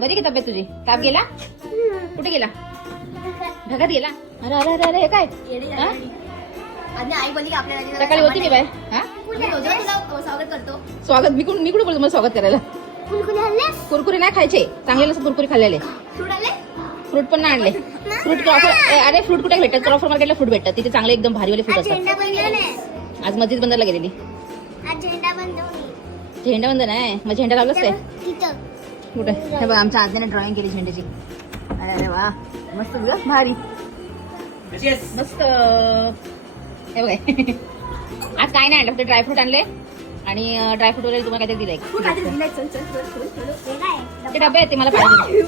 बरी की तब्येत तुझी? ताप गेला? कुठे गेला? ढगात गेला? अरे अरे अरे अरे हे काय? हा? आई बोलली की आपल्याला सकाळी होती मी बाय. हा? स्वागत करतो. स्वागत मी कुठे बोलतो मला स्वागत करायला? कुरकुरे नाही खायचे, चांगले नसतं कुरकुरे खाल्लेले. फ्रूट पण नाही आणले. फ्रूट क्रॉफर, अरे फ्रूट कुठे भेटतात? क्रॉफर मार्केटला फ्रूट भेटतात, तिथे चांगले एकदम भारीवाले फ्रूट असतात. आज मस्जिद बंदरला गेलेली. झेंडा बंद नाही, मग झेंडा लावलाच काय कुठे? हे बघ आमच्या आज्ञाने ड्रॉइंग केली झेंड्याची. अरे वा मस्त बघ, भारी मस्त. हे बघ आज काय नाही आणलं, फक्त ड्रायफ्रूट आणले आणि ड्रायफ्रूट वगैरे तुम्हाला काहीतरी दिलंय. ते डबे आहेत ते मला पाहिजे.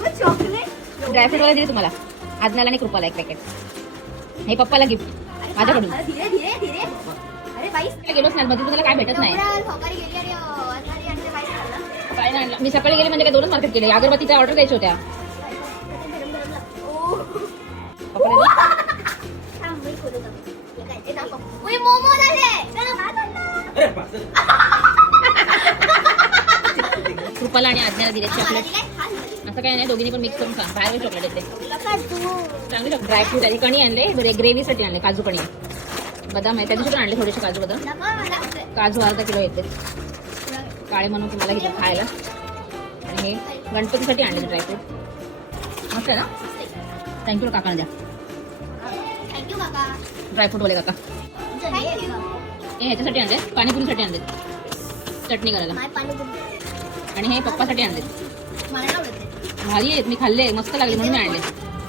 ड्रायफ्रूट वगैरे दिले तुम्हाला आज्ञाला आणि कृपाला एक पॅकेट. हे पप्पाला गिफ्ट माझ्याकडून. गेलोच नाही मध्ये, तुम्हाला काय भेटत नाही. काय नाही आणलं मी. सकाळी गेले म्हणजे काय 2च मार्केट केले. अगरबत्तीच्या ऑर्डर द्यायच्या होत्या. कृपाला आणि आज्ञाला दिले चॉकलेट. असं काय नाही, दोघींनी पण मिक्स करून खा. बाहेर चॉकलेट येते चांगली. ड्रायफ्रूट आणि कणी आणले बरे, ग्रेव्हीसाठी आणले. काजू कणी, बदाम आहे त्या दिवशी पण आणले थोडेसे काजू बदाम. काजू अर्धा किलो येते काळे म्हणून तुम्हाला घेतात खायला. आणि हे गणपतीसाठी आणले ड्रायफ्रूट. मस्त आहे ना? थँक्यू काकांना द्या. ड्रायफ्रूट वाले काका. हे ह्याच्यासाठी आणले, पाणीपुरीसाठी आणले, चटणी करायला. आणि हे पप्पासाठी आणले. भारी आहेत, मी खाल्ले, मस्त लागले म्हणून मी आणले.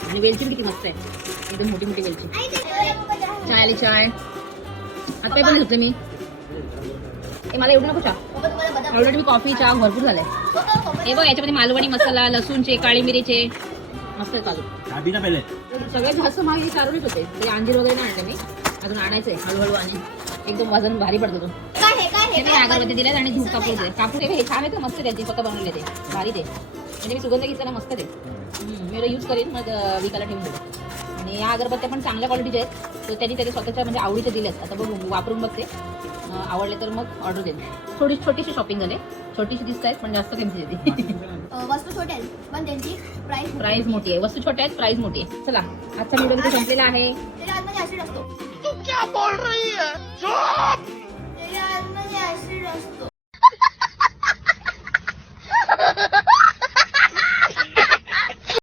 आणि वेलची किती मस्त आहे, एकदम मोठी मोठी वेलची. चाय आली, चाय आता पण घेतलं मी. मला एवढं नको चहा, ऑलरेडी मी कॉफी चहा भरपूर झालाय. हे बघ याच्यामध्ये मालवणी मसाला, लसूणचे, काळी मिरीचे मस्त चालू. सगळ्यात जास्त महाग हे चारोळीच होते. ते अंजीर वगैरे नाही आणले मी, अजून आणायचंय हळूहळू. आणि एकदम वजन भारी पडतो तो. अगरबत्ती दिल्यात आणि धूप कापूर आहे. कापूर हे छान आहे, मस्त त्याची स्वतः बनवले ते भारी. ते म्हणजे मी सुगंध घेतला ना मस्त ते. मी यूज करेन, मग विकायला ठेवून देते. आणि या अगरबत्त्या पण चांगल्या क्वालिटीच्या आहेत. तर त्यांनी त्याच्या स्वतःच्या म्हणजे आवडीच्या दिल्यात. आता बघू वापरून बघते, आवडले तर मग ऑर्डर देते. थोडी छोटीशी शॉपिंग झाली, छोटीशी दिसत आहेत पण जास्त किमती देते. वस्तू छोट्या आहेत पण त्यांची प्राइस मोठी आहे. वस्तू छोट्या आहेत, प्राइस मोठी आहे. चला आजचा व्हिडिओ इथे संपलेला आहे. ऍसिड असतो.